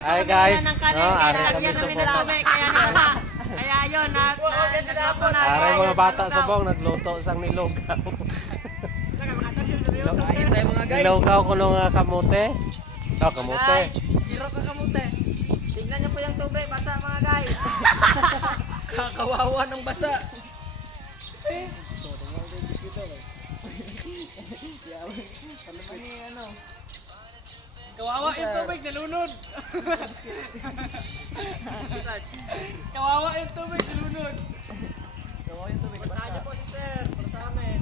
Hi guys, ari Kaya kami namin subong. nalabi, kaya nasa. Kaya yun, nagluto na. Ari mga bata subong nagluto sang nilugaw. Kain tayo mga guys. Nilugaw ko nung kamote. Oh, kamote. Hiro ka kamute. Tignan niyo po yung tubig, basa mga guys. Kakawawa ng basa. Kawawa yung tubig, nalunod. Kawawa yung tubig, nalunod. Puntahan niyo po si Sir, para sa amin.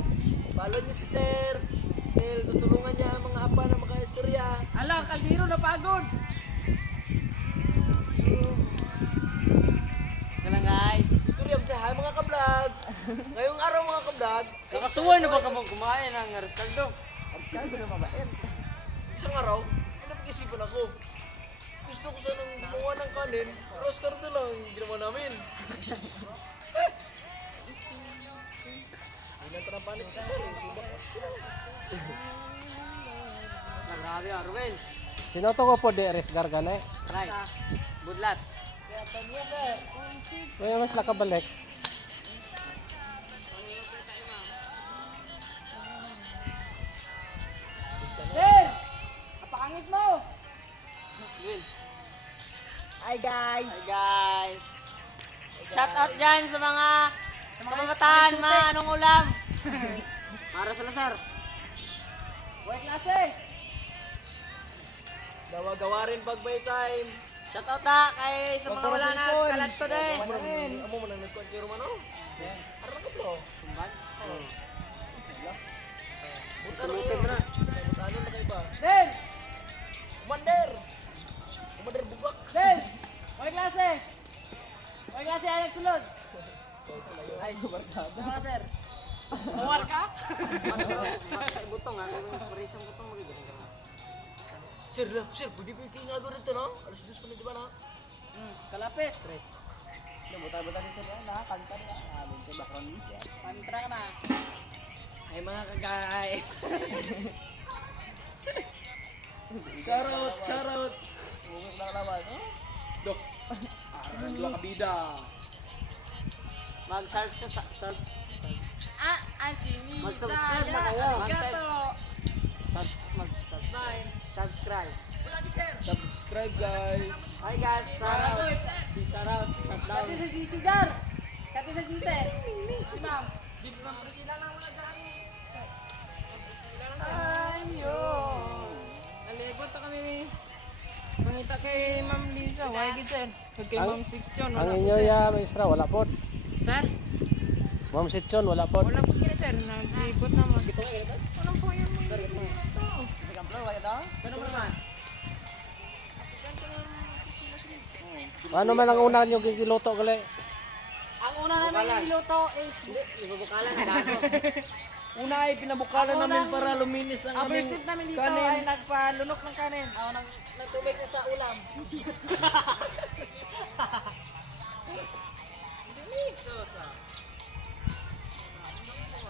Follow nyo si Sir. Dahil tutulungan niya ang mga apa na makaistorya. Ala, kaldero na pagod. Kala guys. Istorya mo siya, mga kablog. Ngayong araw mga kablog. Nakasuwan na ba ka kumain ng Ariscaldo? Ariscaldo na mabain. Isang araw, napag-isipan ako. Gusto ko sanang gumawa ng kanin. Pero Ariscaldo lang, ginawa namin. Hindi na tanapanik ka sir, subak. Grabe, Arwel. Sino to ko po di res gargane? Right. Budlat. May mas nakabalik. Sir! Kapangit mo! Will. Hi guys. Hi guys! Shout out dyan sa mga kababataan, mga anong ulam. Para sa Lazar. Buhay klase! Gawa-gawa rin pag may time. Shout out ta kay sa mga wala na kalat to din. Amo mo nang nagkwentiro man oh. Ara ka bro. Sumban? Butan na. Butanin na kay ba? Den! Commander. Commander bugak. Den! Buhay klase! Buhay klase ay nagsulod. Ay, sama sir. Mawar ka? Makasay butong ha. Parisang butong magiging. Sir, pwede ba yung nga dito no? Alas 2 pa na diba no? Kalapit. Tres. Buta-buta ni sir yan, nakakanta na. Alin kay background music. Pantra ka na. Ay mga kagay. Charot. Bukod na naman. Dok. Aras dua kabida. Mag-serve siya sa serve. Asini Mag-subscribe na kayo. Subscribe. Subscribe guys. Hi guys. Shout out. Kati sa GC Gar. Kati sa GC. Si ma'am. Sila na muna dyan. Nalibot na kami ni. Mangita kay Ma'am Lisa. Why gid sir? Kay Ma'am Sixtion. Ang inyo ya maestra wala pod. Sir? Ma'am Sitchon wala pod. Wala po kini sir. Nalibot na mo. Wala po yan mo. Ano mo naman? Ano man ang una nyo gigiluto gali? Ang una namin niluto is Ibubukalan na dano. Una ay pinabukalan namin para luminis ang ang aming first tip namin dito kanin. ay nagpalunok ng kanin. Nagtubig na sa ulam.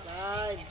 Live.